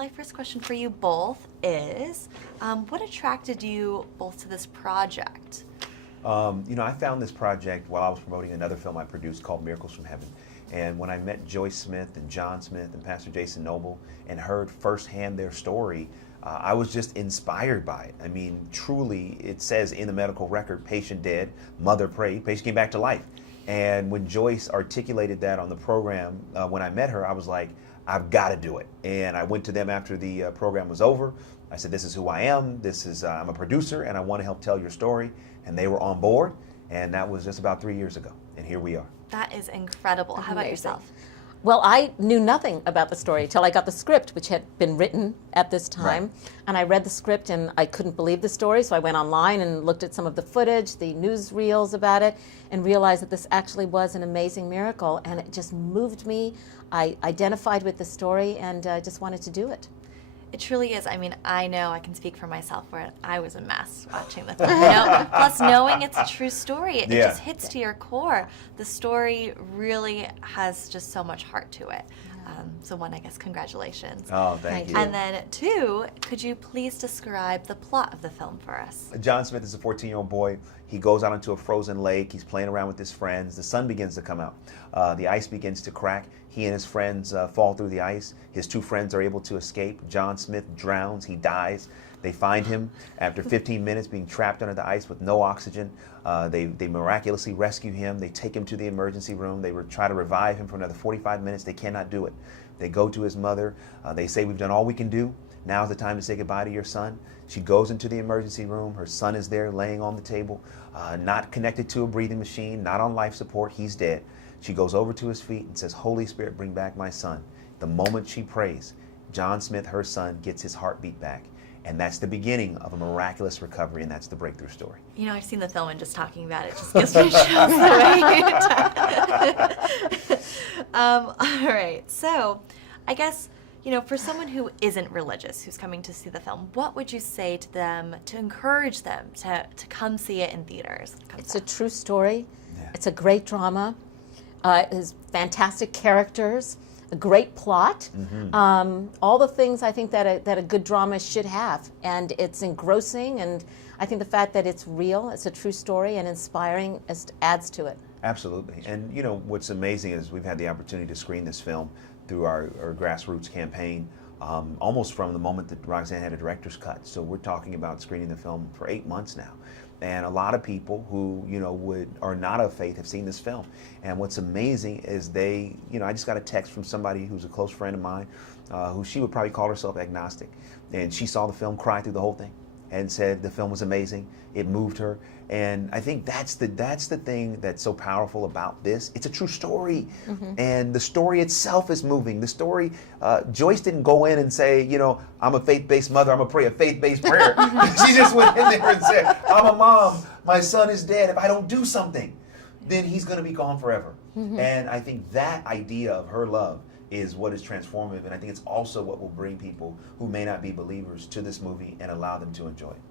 My first question for you both is, what attracted you both to this project? I found this project while I was promoting another film I produced called Miracles from Heaven. And when I met Joyce Smith and John Smith and Pastor Jason Noble and heard firsthand their story, I was just inspired by it. I mean, truly, it says in the medical record, patient dead, mother prayed, patient came back to life. And when Joyce articulated that on the program, when I met her, I was like, I've got to do it. And I went to them after the program was over. I said, this is who I am. I'm a producer, and I want to help tell your story. And they were on board, and that was just about 3 years ago. And here we are. That is incredible. How about yourself? Well, I knew nothing about the story until I got the script, which had been written at this time. Right. And I read the script, and I couldn't believe the story, so I went online and looked at some of the footage, the newsreels about it, and realized that this actually was an amazing miracle, and it just moved me. I identified with the story, and just wanted to do it. It truly is. I mean, I know I can speak for myself where I was a mess watching the film. Plus, knowing it's a true story, it just hits to your core. The story really has just so much heart to it. So one, I guess, congratulations. Oh, thank you. And then two, could you please describe the plot of the film for us? John Smith is a 14-year-old boy. He goes out into a frozen lake. He's playing around with his friends. The sun begins to come out. The ice begins to crack. He and his friends fall through the ice. His two friends are able to escape. John Smith drowns. He dies. They find him after 15 minutes being trapped under the ice with no oxygen. They miraculously rescue him. They take him to the emergency room. They try to revive him for another 45 minutes. They cannot do it. They go to his mother. They say, we've done all we can do. Now's the time to say goodbye to your son. She goes into the emergency room. Her son is there laying on the table, not connected to a breathing machine, not on life support. He's dead. She goes over to his feet and says, Holy Spirit, bring back my son. The moment she prays, John Smith, her son, gets his heartbeat back. And that's the beginning of a miraculous recovery, and that's the breakthrough story. You know, I've seen the film, and just talking about it just gives me chills the way all right, so I guess, for someone who isn't religious, who's coming to see the film, what would you say to them to encourage them to come see it in theaters? It's a true story. Yeah. It's a great drama. It has fantastic characters, a great plot, all the things I think that a good drama should have. And it's engrossing, and I think the fact that it's real, it's a true story, and inspiring adds to it. Absolutely. And what's amazing is we've had the opportunity to screen this film through our grassroots campaign, almost from the moment that Roxann had a director's cut. So we're talking about screening the film for 8 months now. And a lot of people who, are not of faith have seen this film. And what's amazing is I just got a text from somebody who's a close friend of mine, who she would probably call herself agnostic. And she saw the film, cried through the whole thing, and said the film was amazing. It moved her. And I think that's the thing that's so powerful about this. It's a true story. And the story itself is moving. The story, Joyce didn't go in and say, I'm a faith-based mother, I'm going to pray a faith-based prayer. She just went in there and said, I'm a mom, my son is dead. If I don't do something, then he's going to be gone forever. And I think that idea of her love is what is transformative. And I think it's also what will bring people who may not be believers to this movie and allow them to enjoy it.